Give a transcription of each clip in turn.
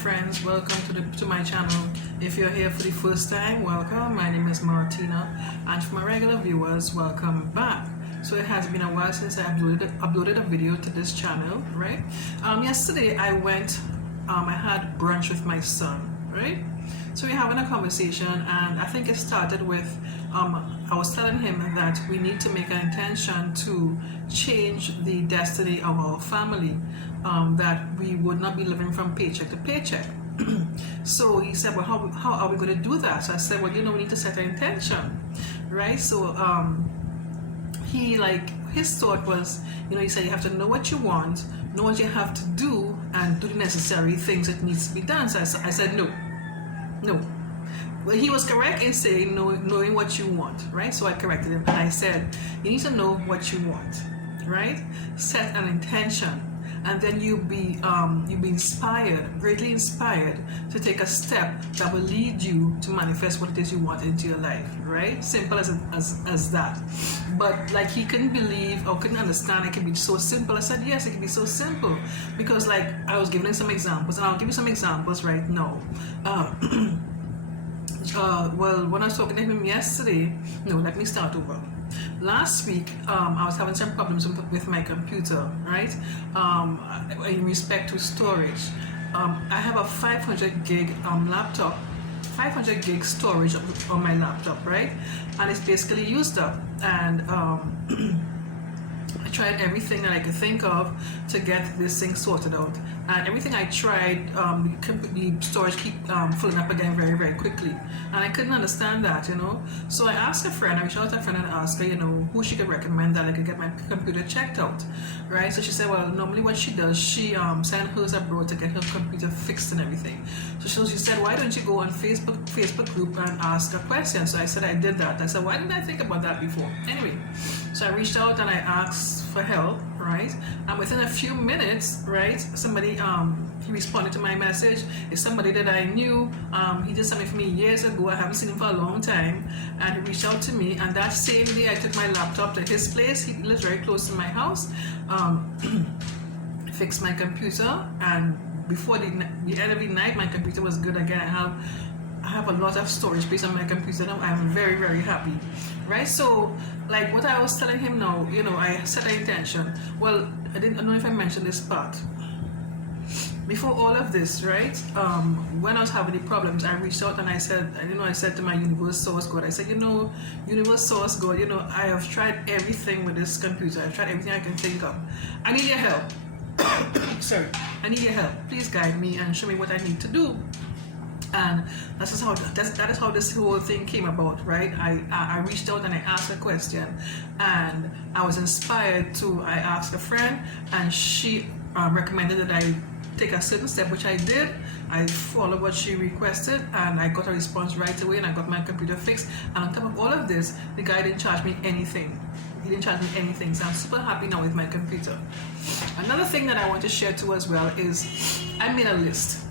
friends, welcome to my channel. If you're here for the first time, welcome. My name is Martina, and for my regular viewers, welcome back. So it has been a while since I uploaded a video to this channel, right? Yesterday I had brunch with my son, right? So we're having a conversation, and I think it started with I was telling him that we need to make an intention to change the destiny of our family, that we would not be living from paycheck to paycheck. So he said, well, how are we going to do that? So I said, well, we need to set an intention, right? So his thought was, he said you have to know what you want, know what you have to do, and do the necessary things that needs to be done. So I said no. Well, he was correct in saying knowing what you want, right? So I corrected him and I said, you need to know what you want, right? Set an intention, and then you'll be inspired, greatly inspired, to take a step that will lead you to manifest what it is you want into your life, right? Simple as that. But like, he couldn't believe or couldn't understand it can be so simple. I said, yes, it can be so simple, because like I was giving him some examples, and I'll give you some examples right now. Well, when I was talking to him yesterday, let me start over. Last week, I was having some problems with my computer, right? In respect to storage. I have a 500 gig laptop, 500 gig storage on my laptop, right? And it's basically used up. And I tried everything that I could think of to get this thing sorted out, and everything I tried, the storage keep filling up again very, very quickly, and I couldn't understand that, So I asked a friend, I reached out to a friend and asked her, who she could recommend that I could get my computer checked out, right? So she said, well, normally what she does, she sent hers abroad to get her computer fixed and everything. So she said, why don't you go on Facebook group and ask a question? So I said, I did that. I said, why didn't I think about that before? Anyway, so I reached out and I asked for help, right? And within a few minutes, right, somebody he responded to my message. It's somebody that I knew. He did something for me years ago. I haven't seen him for a long time, and he reached out to me. And that same day, I took my laptop to his place. He lives very close to my house. Fixed my computer, and before the end of the night, my computer was good again. I have a lot of storage space on my computer now. I'm very, very happy, right? So like what I was telling him now, I set an intention. Well, I don't know if I mentioned this part. Before all of this, right, when I was having the problems, I reached out and I said, I said to my universe source God, I said, universe source God, I have tried everything with this computer. I've tried everything I can think of. I need your help. Sorry, I need your help. Please guide me and show me what I need to do. And that is how this whole thing came about, right? I reached out and I asked a question, and I was inspired to. I asked a friend, and she recommended that I take a certain step, which I did. I followed what she requested, and I got a response right away, and I got my computer fixed. And on top of all of this, the guy didn't charge me anything. He didn't charge me anything, so I'm super happy now with my computer. Another thing that I want to share too as well is I made a list.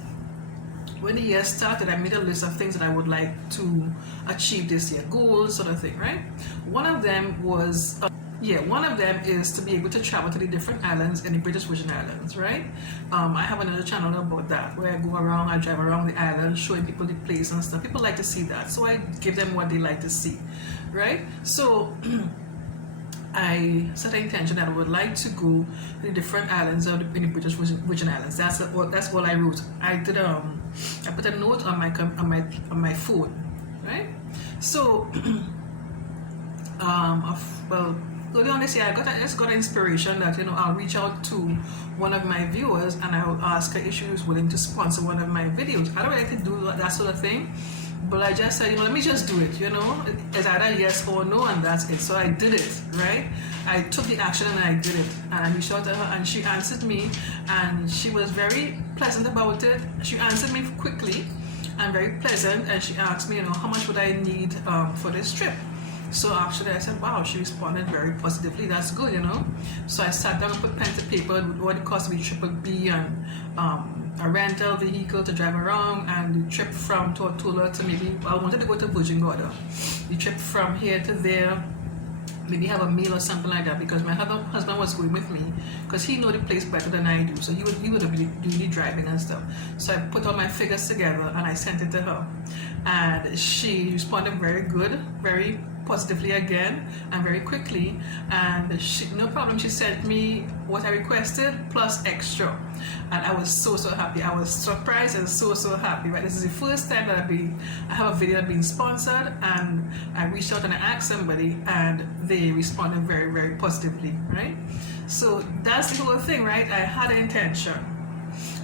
When the year started, I made a list of things that I would like to achieve this year, goals sort of thing, right? One of them was, one of them is to be able to travel to the different islands in the British Virgin Islands, right? I have another channel about that, where I go around, I drive around the island, showing people the place and stuff. People like to see that, so I give them what they like to see, right? So I set an intention that I would like to go to the different islands in the British Virgin Islands. That's all I wrote. I put a note on my phone, right? So early on this year, I just got an inspiration that I'll reach out to one of my viewers and I'll ask her if she was willing to sponsor one of my videos. I don't like to do that sort of thing, but I just said, let me just do it. It's either yes or no, and that's it. So I did it, right? I took the action and I did it. And I reached out to her and she answered me, and she was very pleasant about it. She answered me quickly and very pleasant, and she asked me, how much would I need for this trip? So actually I said, wow, she responded very positively. That's good, So I sat down and put pen to paper what it cost me triple B, and a rental vehicle to drive around, and the trip from Tortola to I wanted to go to Gorda. The trip from here to there, maybe have a meal or something like that, because my other husband was going with me because he know the place better than I do, so he would be doing the driving and stuff. So I put all my figures together and I sent it to her, and she responded very good, very positively again, and very quickly, and no problem, she sent me what I requested plus extra, and I was so happy. I was surprised and so happy, right? This is the first time that I have a video that been sponsored, and I reached out and I asked somebody and they responded very positively, right? So that's the whole thing, right? I had an intention,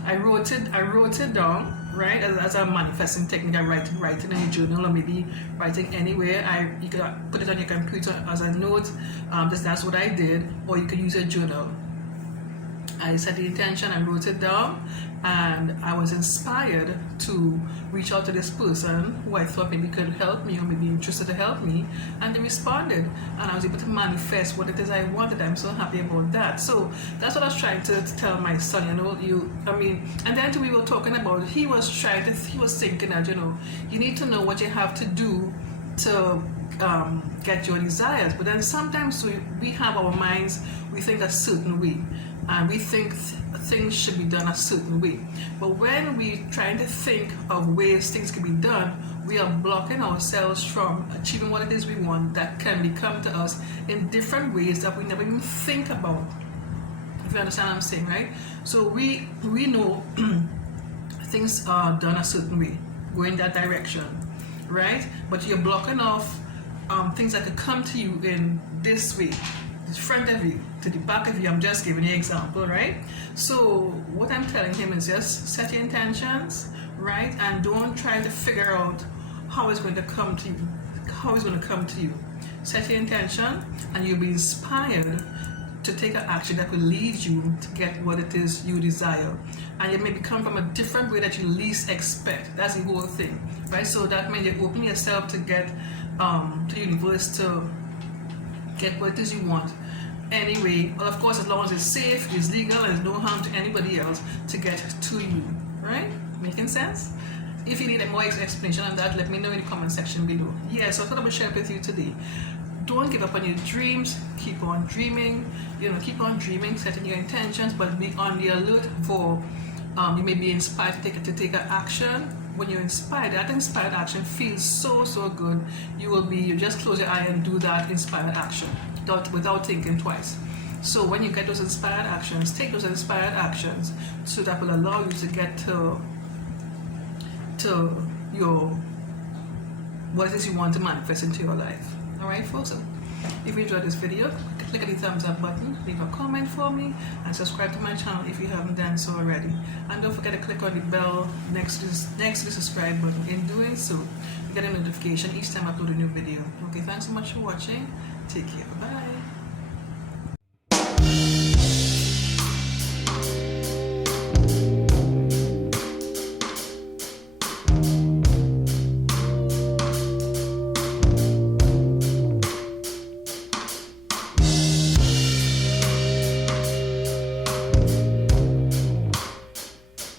I wrote it down, right, as a manifesting technique. I write it in a journal, or maybe writing anywhere. You could put it on your computer as a note. That's what I did, or you could use a journal. I set the intention, I wrote it down, and I was inspired to reach out to this person who I thought maybe could help me or maybe interested to help me, and they responded, and I was able to manifest what it is I wanted. I'm so happy about that. So that's what I was trying to tell my son, and then we were talking about, he was thinking that, you need to know what you have to do to get your desires. But then sometimes we have our minds, we think a certain way, and we think things should be done a certain way. But when we trying to think of ways things can be done, we are blocking ourselves from achieving what it is we want, that can become to us in different ways that we never even think about. If you understand what I'm saying, right? So we know things are done a certain way, go in that direction, right? But you're blocking off things that could come to you in this way, the front of you to the back of you. I'm just giving you an example, right? So what I'm telling him is just set your intentions, right? And don't try to figure out how it's going to come to you. Set your intention, and you'll be inspired to take an action that will lead you to get what it is you desire. And it may come from a different way that you least expect. That's the whole thing, right? So that means you open yourself to get to the universe to get what it is you want. Anyway, well, of course, as long as it's safe, it's legal, and there's no harm to anybody else to get to you, right? Making sense? If you need more explanation on that, let me know in the comment section below. Yeah, so I thought I would share with you today. Don't give up on your dreams. Keep on dreaming. Keep on dreaming, setting your intentions, but be on the alert for you may be inspired to take an action. When you're inspired, that inspired action feels so good. You just close your eye and do that inspired action without thinking twice. So when you get those inspired actions, take those inspired actions, so that will allow you to get to your what it is you want to manifest into your life. Alright, folks, so if you enjoyed this video, click on the thumbs up button, leave a comment for me, and subscribe to my channel if you haven't done so already. And don't forget to click on the bell next to the subscribe button. In doing so, you get a notification each time I upload a new video. Okay, thanks so much for watching. Take care. Bye.